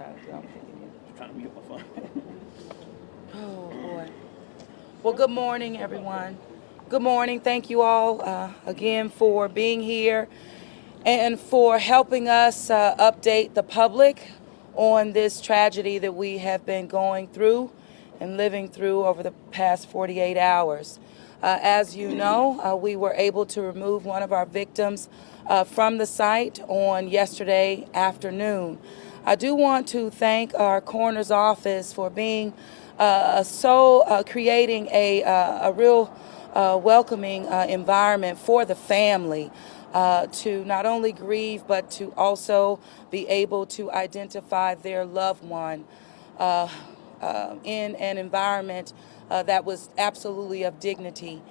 Trying to mute my phone. Oh, boy. Well, good morning, everyone. Good morning. Thank you all again for being here and for helping us update the public on this tragedy that we have been going through and living through over the past 48 hours. As you know, we were able to remove one of our victims from the site on yesterday afternoon. I do want to thank our coroner's office for being creating a real welcoming environment for the family to not only grieve but to also be able to identify their loved one in an environment that was absolutely of dignity.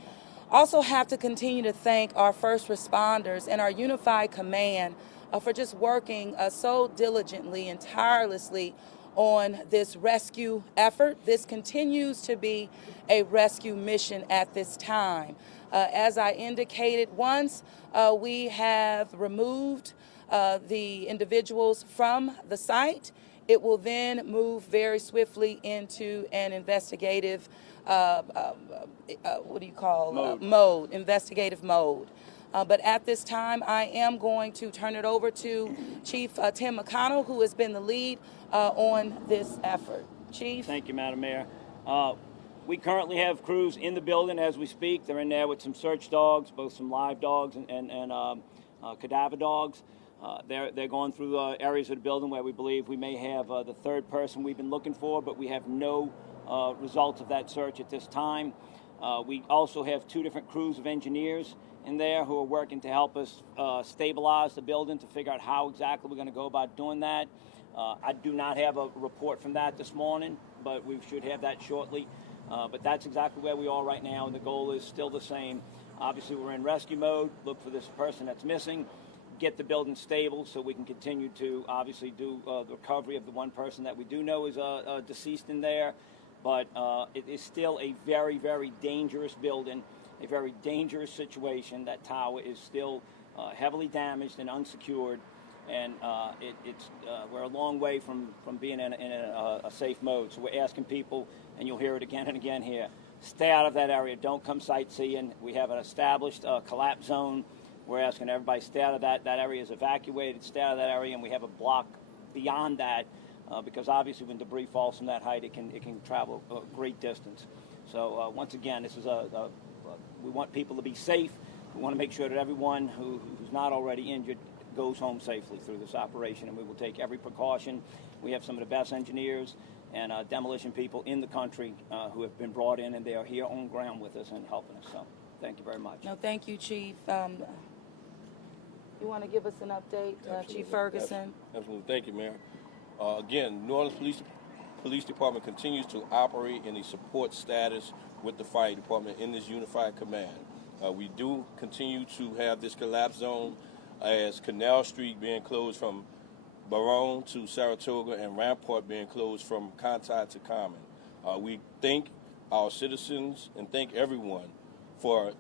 Also have to continue to thank our first responders and our unified command for just working so diligently and tirelessly on this rescue effort. This continues to be a rescue mission at this time. As I indicated, once we have removed the individuals from the site, it will then move very swiftly into an investigative investigative mode. But at this time, I am going to turn it over to Chief Tim McConnell, who has been the lead on this effort. Chief? Thank you, Madam Mayor. We currently have crews in the building as we speak. They're in there with some search dogs, both some live dogs and cadaver dogs. They're going through areas of the building where we believe we may have the third person we've been looking for, but we have no results of that search at this time. We also have two different crews of engineers in there who are working to help us stabilize the building to figure out how exactly we're going to go about doing that. I do not have a report from that this morning, but we should have that shortly. But that's exactly where we are right now, and the goal is still the same. Obviously, we're in rescue mode, look for this person that's missing, get the building stable so we can continue to obviously do the recovery of the one person that we do know is deceased in there. But it is still a very, very dangerous building, a very dangerous situation. That tower is still heavily damaged and unsecured, and we're a long way from being in a safe mode. So we're asking people, and you'll hear it again and again here, stay out of that area. Don't come sightseeing. We have an established collapse zone. We're asking everybody stay out of that. That area is evacuated. Stay out of that area, and we have a block beyond that because obviously when debris falls from that height, it can travel a great distance. So once again, this is we want people to be safe. We want to make sure that everyone who's not already injured goes home safely through this operation, and we will take every precaution. We have some of the best engineers and demolition people in the country who have been brought in, and they are here on ground with us and helping us. So thank you very much. No, thank you, Chief. You want to give us an update, Chief Ferguson? Absolutely. Thank you, Mayor. Again, New Orleans Police Department continues to operate in a support status with the fire department in this unified command. We do continue to have this collapse zone as Canal Street being closed from Baronne to Saratoga and Rampart being closed from Conti to Common. We thank our citizens and thank everyone for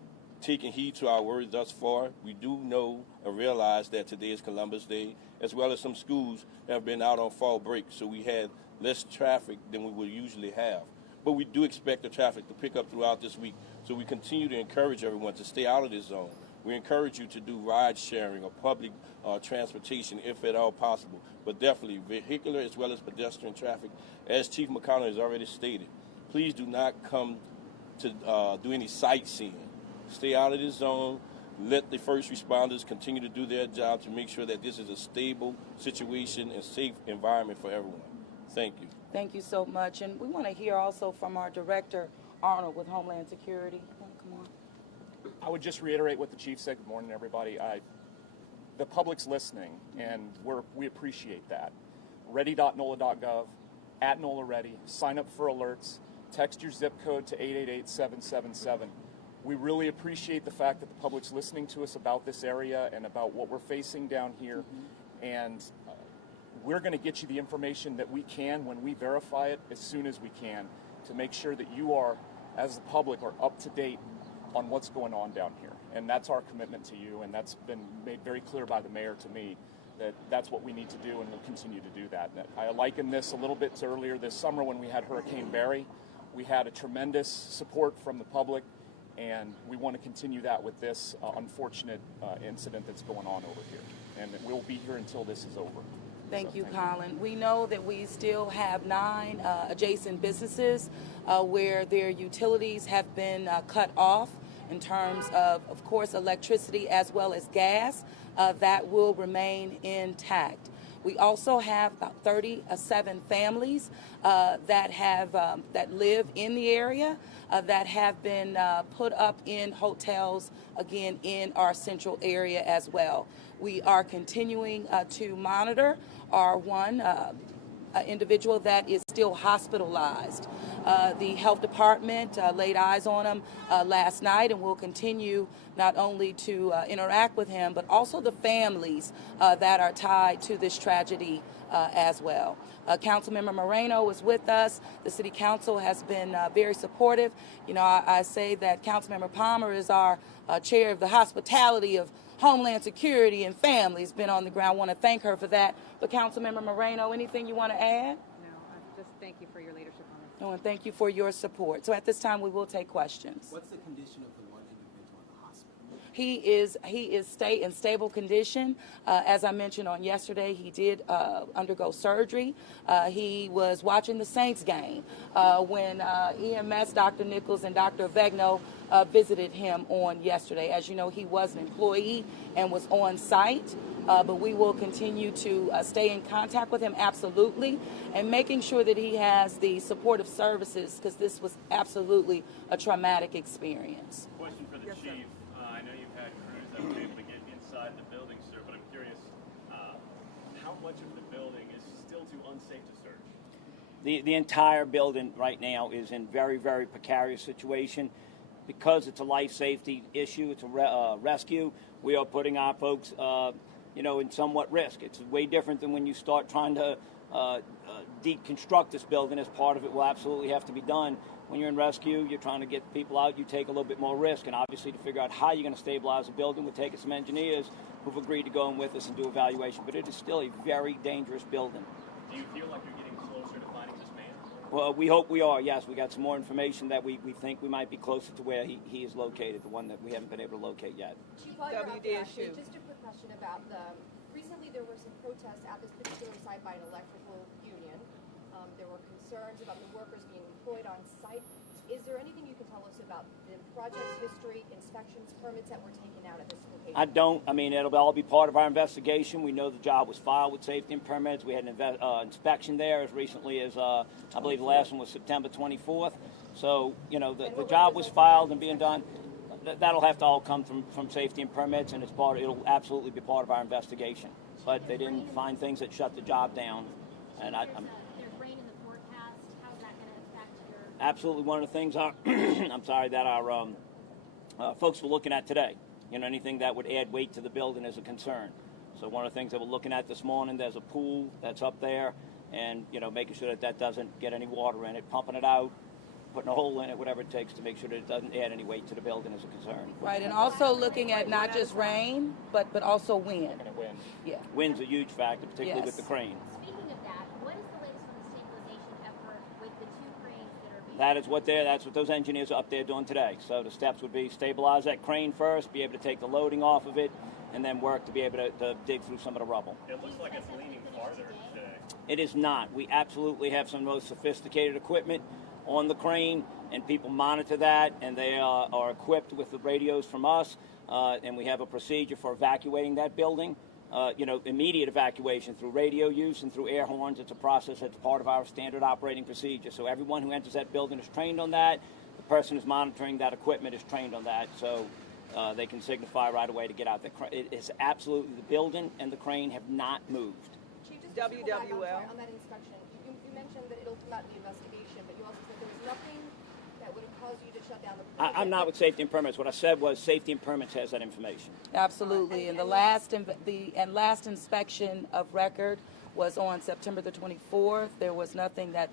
taking heed to our words thus far. We do know and realize that today is Columbus Day, as well as some schools have been out on fall break, so we had less traffic than we would usually have. But we do expect the traffic to pick up throughout this week, so we continue to encourage everyone to stay out of this zone. We encourage you to do ride sharing or public transportation if at all possible, but definitely vehicular as well as pedestrian traffic. As Chief McConnell has already stated, please do not come to do any sightseeing. Stay out of this zone. Let the first responders continue to do their job to make sure that this is a stable situation and safe environment for everyone. Thank you. Thank you so much. And we want to hear also from our Director, Arnold, with Homeland Security. Come on. I would just reiterate what the Chief said. Good morning, everybody. The public's listening, and we appreciate that. Ready.NOLA.gov, at NOLA Ready. Sign up for alerts. Text your zip code to 888-777. We really appreciate the fact that the public's listening to us about this area and about what we're facing down here. And we're going to get you the information that we can when we verify it as soon as we can to make sure that you are, as the public, are up to date on what's going on down here. And that's our commitment to you, and that's been made very clear by the mayor to me that's what we need to do, and we'll continue to do that. And I liken this a little bit to earlier this summer when we had Hurricane Barry. We had a tremendous support from the public, and we want to continue that with this unfortunate incident that's going on over here. And we'll be here until this is over. Thank you, Colin. We know that we still have 9 adjacent businesses where their utilities have been cut off in terms of course, electricity as well as gas. That will remain intact. We also have about 37 families that live in the area that have been put up in hotels, again, in our central area as well. We are continuing to monitor our one individual that is still hospitalized. The health department laid eyes on him last night, and will continue not only to interact with him, but also the families that are tied to this tragedy as well. Councilmember Moreno was with us. The City Council has been very supportive. You know, I say that Councilmember Palmer is our chair of the hospitality of Homeland Security and Families, been on the ground. I want to thank her for that. But Councilmember Moreno, anything you want to add? No, just thank you for your leadership on this. No, and thank you for your support. So at this time, we will take questions. What's the condition of the one individual in the hospital? He is in stable condition. As I mentioned on yesterday, he did undergo surgery. He was watching the Saints game when EMS, Dr. Nichols, and Dr. Vegno visited him on yesterday. As you know, he was an employee and was on site, but we will continue to stay in contact with him, absolutely, and making sure that he has the supportive services, because this was absolutely a traumatic experience. Question for the chief. I know you've had crews that were able to get inside the building, sir, but I'm curious, how much of the building is still too unsafe to search? The entire building right now is in very, very precarious situation. Because it's a life safety issue, it's a rescue, we are putting our folks, in somewhat risk. It's way different than when you start trying to deconstruct this building. As part of it will absolutely have to be done. When you're in rescue, you're trying to get people out, you take a little bit more risk. And obviously to figure out how you're going to stabilize the building, we're taking some engineers who've agreed to go in with us and do evaluation. But it is still a very dangerous building. Do you feel like you're getting closer to finding this man? Well, we hope we are, yes. We got some more information that we think we might be closer to where he is located, the one that we haven't been able to locate yet. Chief, while you're out there, actually, just a quick question about recently there were some protests at this particular site by an electrical union. There were concerns about the workers being employed on site. Is there anything you can tell us about the project's history, inspections, permits that were taken out at this location? I don't. I mean, it'll all be part of our investigation. We know the job was filed with safety and permits. We had an inspection there as recently as, I believe the last one was September 24th. So, the job was filed and being done. That'll have to all come from safety and permits, and it'll absolutely be part of our investigation. But they didn't find things that shut the job down. And there's rain in the forecast. How's that going to affect your... Absolutely, one of the things that our folks were looking at today. Anything that would add weight to the building is a concern. So one of the things that we're looking at this morning, there's a pool that's up there, and making sure that doesn't get any water in it, pumping it out, putting a hole in it, whatever it takes to make sure that it doesn't add any weight to the building is a concern. Right, and also looking at not just rain, but also wind. Yeah. Wind's a huge factor, particularly with the crane. Speaking of that, what is the latest on the stabilization effort with the 2 cranes that are being... That's what those engineers are up there doing today. So the steps would be stabilize that crane first, be able to take the loading off of it, and then work to be able to dig through some of the rubble. It looks like it's leaning farther today. It is not. We absolutely have some of the most sophisticated equipment on the crane, and people monitor that, and they are equipped with the radios from us, and we have a procedure for evacuating that building. Immediate evacuation through radio use and through air horns. It's a process that's part of our standard operating procedure. So everyone who enters that building is trained on that. The person who's monitoring that equipment is trained on that, so they can signify right away to get out. It is absolutely, the building and the crane have not moved. Chief, just to go back, on that inspection, you mentioned that it'll come out in the investigation, but you also said there was nothing that would have caused you to shut down the project. I'm not with safety and permits. What I said was safety and permits has that information. Absolutely, and the last inspection of record was on September the 24th. There was nothing that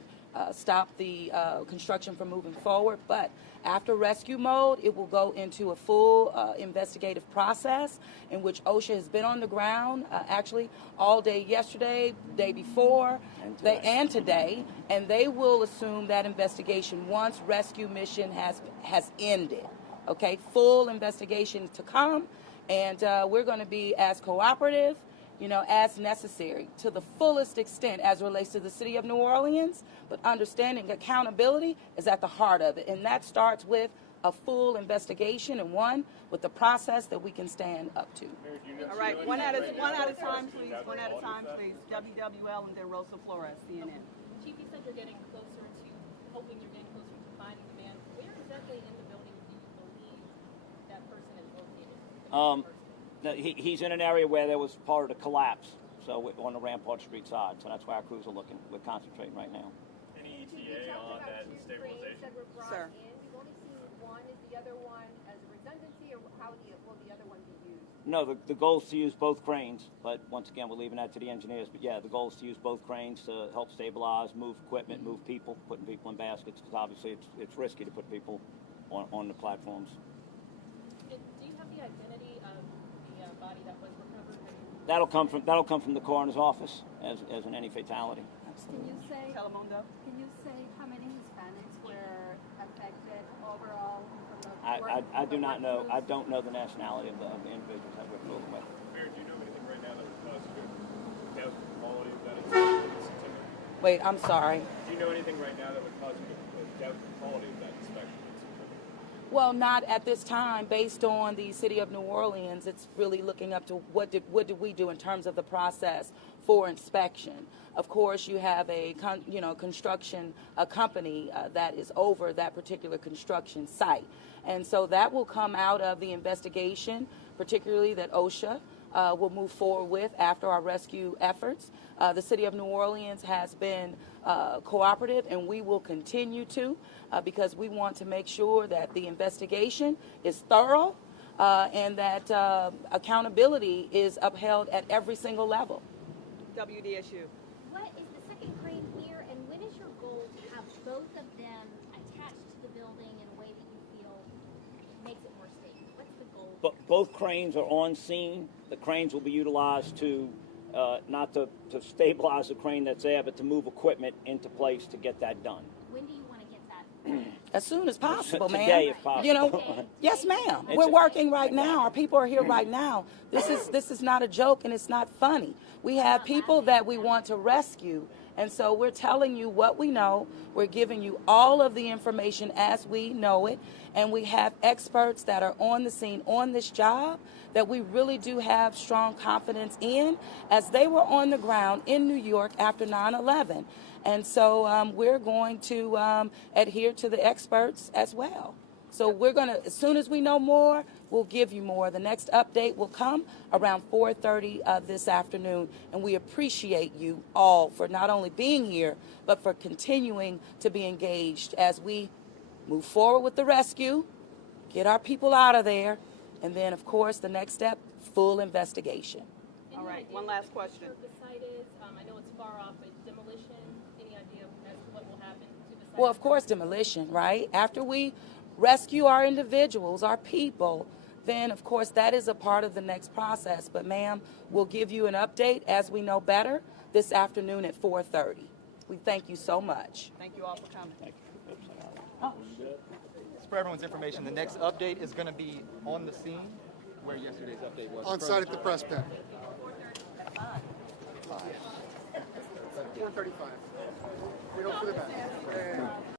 stop the construction from moving forward. But after rescue mode, it will go into a full investigative process in which OSHA has been on the ground actually all day yesterday, day before, and today, and they will assume that investigation once rescue mission has ended. Okay, full investigation to come, and we're going to be as cooperative, as necessary to the fullest extent as it relates to the city of New Orleans, but understanding accountability is at the heart of it. And that starts with a full investigation, and one with the process that we can stand up to. All right, one at a time, please. One at a time, please. WWL and then Rosa Flores, CNN. Chief, you said you're getting closer to finding the man. Where exactly in the building do you believe that person is located? He's in an area where there was part of the collapse, so on the Rampart Street side. So that's where our crews are looking. We're concentrating right now. Any ETA on that stabilization? Sir. You've only seen one. Is the other one as a redundancy, or how will the other one be used? No, the goal is to use both cranes, but once again, we're leaving that to the engineers. But yeah, the goal is to use both cranes to help stabilize, move equipment, move people, putting people in baskets, because obviously it's risky to put people on the platforms. Do you have the identity of the body that was recovered? That'll come from the coroner's office as in any fatality. Can you say Telemundo? Can you say how many Hispanics were affected overall from the I do not know. I don't know the nationality of the individuals that we're dealing with. Mayor, do you know anything right now that would cause you to doubt the quality of that inspection in September? Wait, I'm sorry. Do you know anything right now that would cause you to doubt the quality of that inspection in September? Well, not at this time. Based on the city of New Orleans, it's really looking up to what did we do in terms of the process for inspection. Of course, you have a construction company that is over that particular construction site, and so that will come out of the investigation, particularly that OSHA will move forward with after our rescue efforts. The city of New Orleans has been cooperative, and we will continue to because we want to make sure that the investigation is thorough and that accountability is upheld at every single level. WDSU. What is the second crane here, and when is your goal to have both of them attached to the building in a way that you feel makes it more stable? What's the goal? Both cranes are on scene. The cranes will be utilized to not to stabilize the crane that's there, but to move equipment into place to get that done. When do you want to get that? As soon as possible, ma'am. Today, if possible. Yes, ma'am. We're working right now. Our people are here right now. This is not a joke, and it's not funny. We have people that we want to rescue, and so we're telling you what we know. We're giving you all of the information as we know it, and we have experts that are on the scene on this job that we really do have strong confidence in, as they were on the ground in New York after 9/11. And so we're going to adhere to the experts as well. So we're going to, as soon as we know more, we'll give you more. The next update will come around 4:30 this afternoon. And we appreciate you all for not only being here, but for continuing to be engaged as we move forward with the rescue, get our people out of there, and then, of course, the next step, full investigation. All right, one last question. Where the site is? I know it's far off, but demolition, any idea as to what will happen to the site? Well, of course, demolition, right? After we rescue our individuals, our people, then, of course, that is a part of the next process. But, ma'am, we'll give you an update as we know better this afternoon at 4:30. We thank you so much. Thank you all for coming. For everyone's information, the next update is going to be on the scene where yesterday's update was. On site at the press pen. 4:35. We hope for the best.